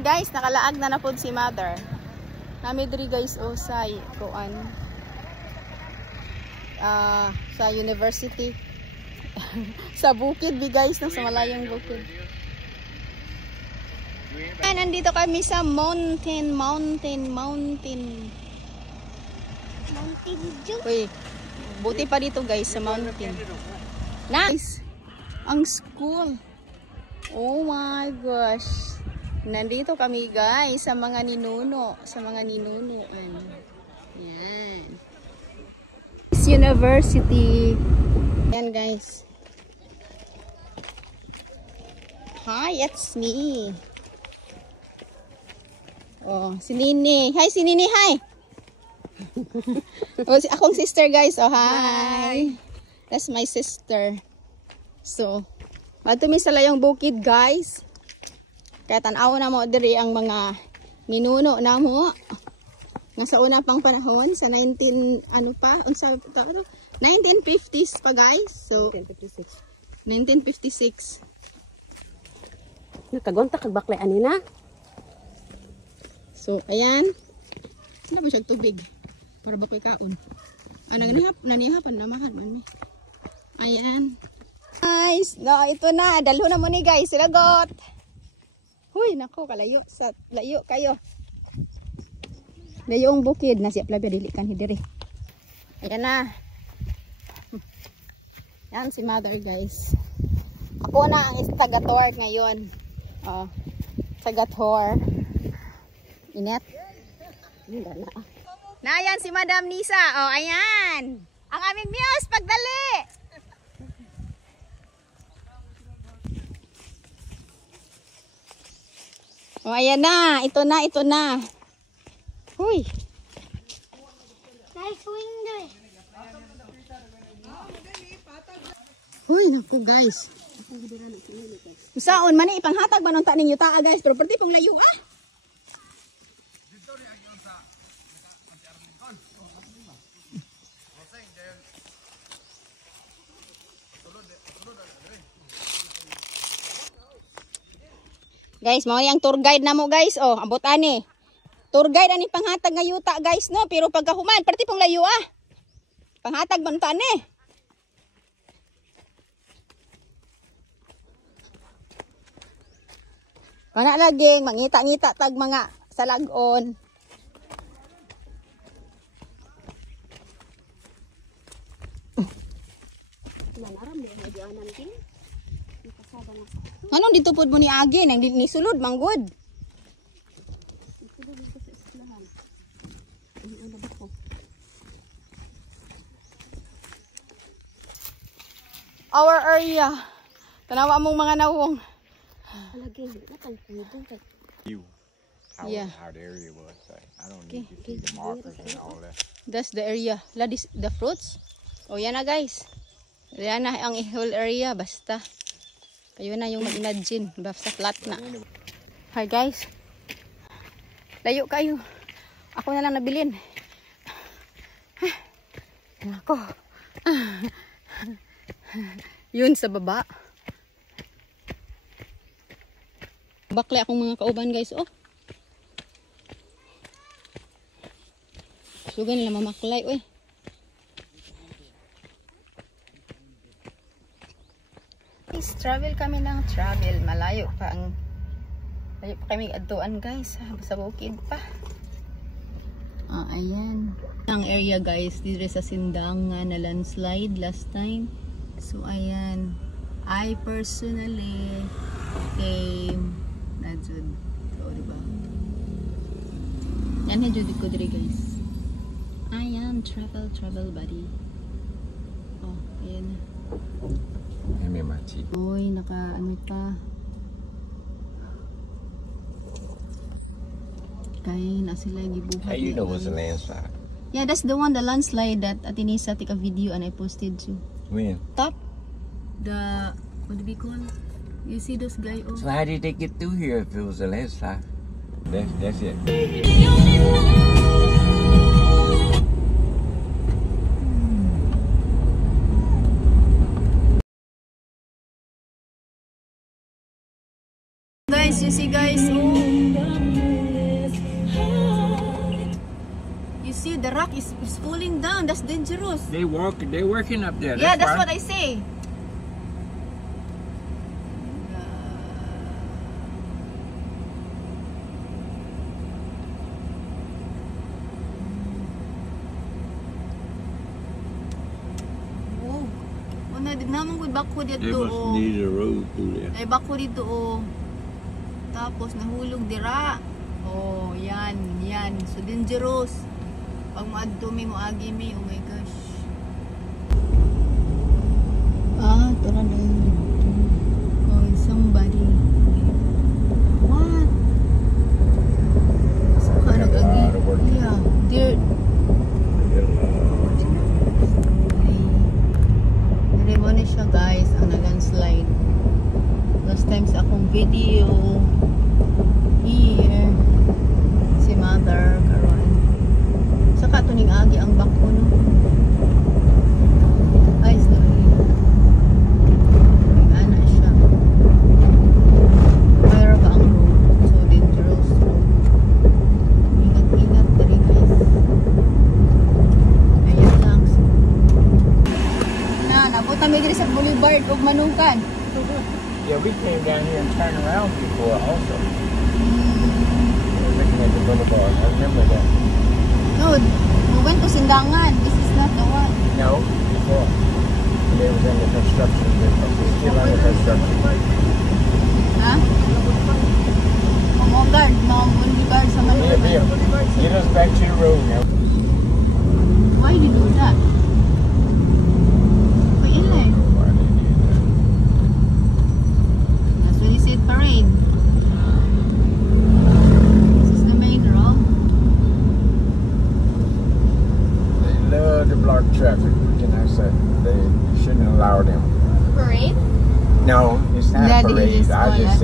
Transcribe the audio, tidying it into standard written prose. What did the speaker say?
Guys, nakalaag na napod si mother. Nami diri guys o sa kuan. Sa university. Sa bukid bi guys, no, sa malayong bukid. And nandito kami sa mountain. Uy, buti pa dito guys sa mountain. Nice. Ang school. Oh my gosh. Nandito kami guys sa mga ninuno. Yan. This university. Yan guys. Hi, it's me. Oh, si Nini. Hi, si Nini. Hi. Oh, akong sister guys. Oh, hi. That's my sister. So, matumi sa layong bukid guys. Kaya tanaw na mo diri ang mga ninuno na mo. Nasa una pang panahon sa 1950s pa guys. So 1956. Nakagonta kag baklay anina. So ayan. Ano ba siyang tubig? Para ba ko'y kaon? Nanihapan na mahal man. Ayan. Guys, no, ito na. Dalho na mo ni guys. Silagot. Huy, nako, kalayo. Layo kayo. Layo ang bukid. Nasiap labi, dilikan hidiri. Ayan na. Yan si mother guys. Ako na ang taga-tour ngayon. Oh, taga-tour. Inet. Na ayan si Madam Nisa. Oh, ayan. Ang aming muse pagdali. Oh, ayan na. Ito na. Huy. Nice window. Huy, naku guys. Saon man ni ipanghatag man unta ninyo taa guys, pero perti pong layo ah. Guys, mao yang tour guide namo guys. Oh, ambot ani. Tour guide ani panghatag nga yuta guys no, pero pagkahuman perti pong layo ah. Panghatag man unta ani. Kana laging mangita-ngita tag mga salagon. Manaram di hadianan kin. Anong ditupod mo ni Agi nang ni sulod manggod? Our area. Tanawa mong mga nawong. How the area was. I don't need to see the markers and all that. That's the area. The fruits. Oh, yan na guys. Yan na ang whole area. Basta. Kayo na yung mag-imagine. Basta flat na. Hi guys. Layo kayo. Ako na lang nabilin. Ako. Yun sa baba. Bakle akong mga kauban guys. Oh. Suga nila mamaklay. Uy. Travel kami ng travel. Malayo pa kami adtuan guys. Sa bukid pa. Ayan. Ang area guys. Dito sa Sindangan na landslide last time. So ayan. I personally came na jud. So diba? Yan na jud ko diri guys. Ayan. Travel buddy. Oh, ayan. Uy, ano pa. Kaya na sila gibuhat. How you know it's a landslide? Yeah, that's the one, the landslide that Atinisa take a video and I posted to. When? Top. What do we call? You see those guys? Oh. So how did they get through here if it was a landslide? That's it. Guys, you see guys, oh. see the rock is falling down. That's dangerous. They're working up there. Yeah, that's why. what I say. Oh, una di naman gud bako They dito. must need a road through there. Ay bako dito oh. Tapos nahulog dira. Oh, yan. So dangerous. Pag maadto mi mo agi mi, oh my gosh. Tara na yun. Oh, somebody. What? Saka They have a nag-agi. lot of work to do. Yeah, there. Dire mo na siya guys, ang landslide. Last time sa akong video. Here. Si mother karon. Saka tuning agi ang bako no. Ay, sorry. May ana siya. Mayroon ba ang road? So dangerous road. Ingat na rin guys. Ayan lang. Nabutan mo diri sa Boulevard ug Manukan. Yeah, we came down here and turned around before also. Looking at the boulevard. I remember that. No, we went to Sindangan. This is not the one. No, before. They was under construction. It's still under construction. Ha? Mamogard, mga Boulevard sa Yeah, Manukan. Get us back to the road now. Why did you do that? Pailay. Why they did that? That's what he said, parade. This is the main road. They love to block traffic. What can I say? They shouldn't allow them. Parade? No, it's not a Daddy parade. is I all just